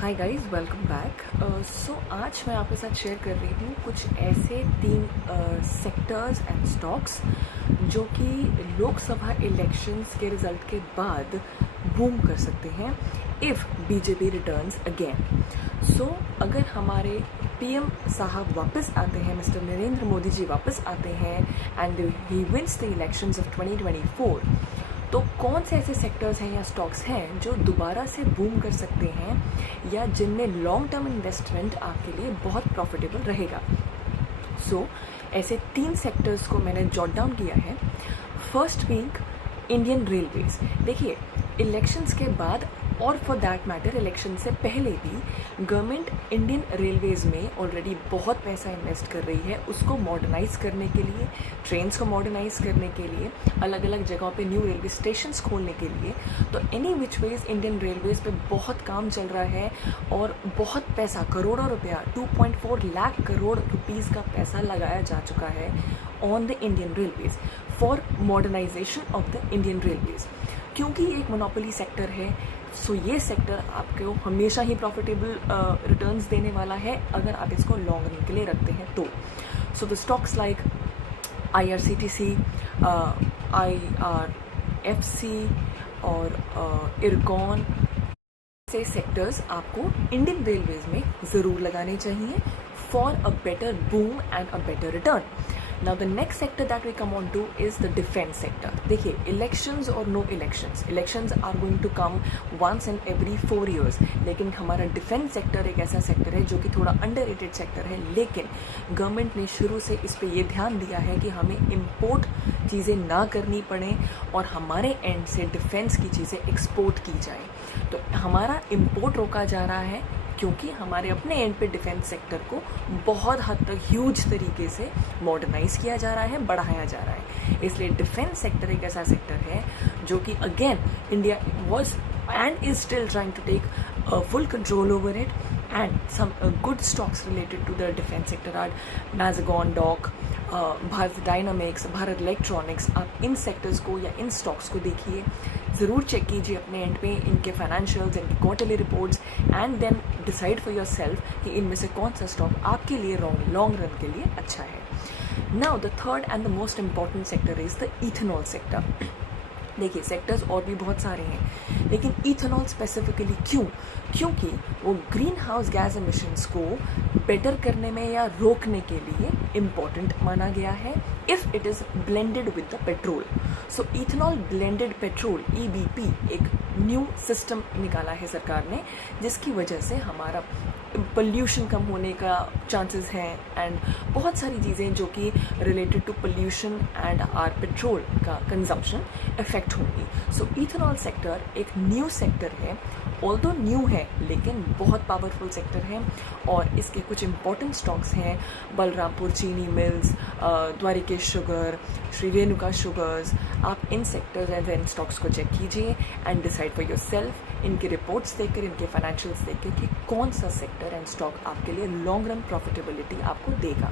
हाय guys, welcome back. So आज मैं आपके साथ शेयर कर रही हूँ कुछ ऐसे 3 सेक्टर्स एंड स्टॉक्स जो कि लोकसभा इलेक्शंस के रिज़ल्ट के बाद बूम कर सकते हैं इफ़ बीजेपी रिटर्न्स अगेन। सो अगर हमारे पीएम साहब वापस आते हैं, मिस्टर नरेंद्र मोदी जी वापस आते हैं and he wins the elections of 2024, तो कौन से ऐसे सेक्टर्स हैं या स्टॉक्स हैं जो दोबारा से बूम कर सकते हैं या जिनमें लॉन्ग टर्म इन्वेस्टमेंट आपके लिए बहुत प्रॉफिटेबल रहेगा। सो ऐसे 3 सेक्टर्स को मैंने जॉट डाउन किया है। First being Indian railways. देखिए, इलेक्शंस के बाद और फॉर दैट मैटर इलेक्शन से पहले भी गवर्नमेंट इंडियन रेलवेज़ में ऑलरेडी बहुत पैसा इन्वेस्ट कर रही है उसको मॉडर्नाइज़ करने के लिए, ट्रेन्स को मॉडर्नाइज़ करने के लिए, अलग अलग जगहों पे न्यू रेलवे स्टेशंस खोलने के लिए। तो any which ways Indian Railways पे बहुत काम चल रहा है और बहुत पैसा, करोड़ों रुपया, 2.4 लाख करोड़ रुपीज़ का पैसा लगाया जा चुका है on the Indian Railways for modernisation of the Indian Railways. क्योंकि एक मोनोपोली सेक्टर है, सो ये सेक्टर आपको हमेशा ही प्रॉफिटेबल रिटर्न्स देने वाला है अगर आप इसको लॉन्ग रन के लिए रखते हैं तो। So the stocks like IRCTC, IRFC और इरकॉन से सेक्टर्स आपको इंडियन रेलवेज में ज़रूर लगाने चाहिए for a better boom and a better return. Now the next sector that we come on to is the defense sector. देखिए, elections or no elections, elections are going to come once in every 4 years, लेकिन हमारा defence sector एक ऐसा sector है जो कि थोड़ा underrated sector है, लेकिन गवर्नमेंट ने शुरू से इस पे ये ध्यान दिया है कि हमें इम्पोर्ट चीज़ें ना करनी पड़े और हमारे एंड से डिफेंस की चीज़ें एक्सपोर्ट की जाए। तो हमारा इम्पोर्ट रोका जा रहा है क्योंकि हमारे अपने एंड पे डिफेंस सेक्टर को बहुत हद तक ह्यूज तरीके से मॉडर्नाइज किया जा रहा है, बढ़ाया जा रहा है। इसलिए डिफेंस सेक्टर एक ऐसा सेक्टर है जो कि again India was and is still trying to take full control over it, and some good stocks related to the defence sector are Mazagon Dock, Bharat Dynamics, Bharat Electronics. आप इन सेक्टर्स को या इन स्टॉक्स को देखिए, ज़रूर चेक कीजिए अपने एंड पे इनके फाइनेंशियल्स, इनकी quarterly reports, and then decide for yourself कि इनमें से कौन सा स्टॉक आपके लिए लॉन्ग रन के लिए अच्छा है। Now the third and the most important sector is the ethanol sector. देखिए, सेक्टर्स और भी बहुत सारे हैं, लेकिन इथेनॉल स्पेसिफिकली क्यों? क्योंकि वो ग्रीन हाउस गैस एमिशंस को बेटर करने में या रोकने के लिए इम्पॉर्टेंट माना गया है if it is blended with the petrol. So ethanol blended petrol EBP एक न्यू सिस्टम निकाला है सरकार ने, जिसकी वजह से हमारा पोल्यूशन कम होने का चांसेस हैं एंड बहुत सारी चीज़ें जो कि related to pollution and or petrol का कंजम्पशन इफेक्ट होंगी। सो इथेनॉल सेक्टर एक न्यू सेक्टर है, ऑल्दो न्यू है लेकिन बहुत पावरफुल सेक्टर है, और इसके कुछ इंपॉर्टेंट स्टॉक्स हैं बलरामपुर चीनी mills, Dwarikesh sugar, Shri Renuka sugars. आप इन सेक्टर्स एंड इन स्टॉक्स को चेक कीजिए and decide for your self, इनके रिपोर्ट्स देखकर, इनके फाइनेंशियल्स देखकर कि कौन सा सेक्टर एंड स्टॉक आपके लिए लॉन्ग रन प्रॉफिटेबिलिटी आपको देगा।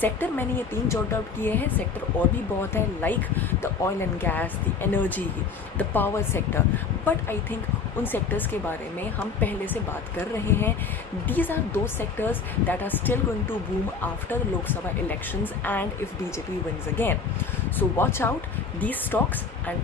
सेक्टर मैंने ये 3 जॉट आउट किए हैं, सेक्टर और भी बहुत है like the oil and gas, the energy, the power sector, but I think उन सेक्टर्स के बारे में हम पहले से बात कर रहे हैं। दीज आर दो sectors that are still going to boom after Lok Sabha elections and if BJP wins again. So watch out these stocks and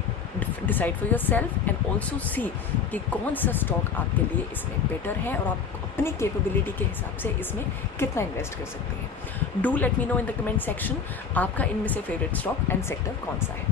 decide for yourself and also see कि कौन सा स्टॉक आपके लिए इसमें बेटर है और आप अपनी कैपेबिलिटी के हिसाब से इसमें कितना इन्वेस्ट कर सकते हैं। Do let me know in the comment section आपका इनमें से फेवरेट स्टॉक एंड सेक्टर कौन सा है।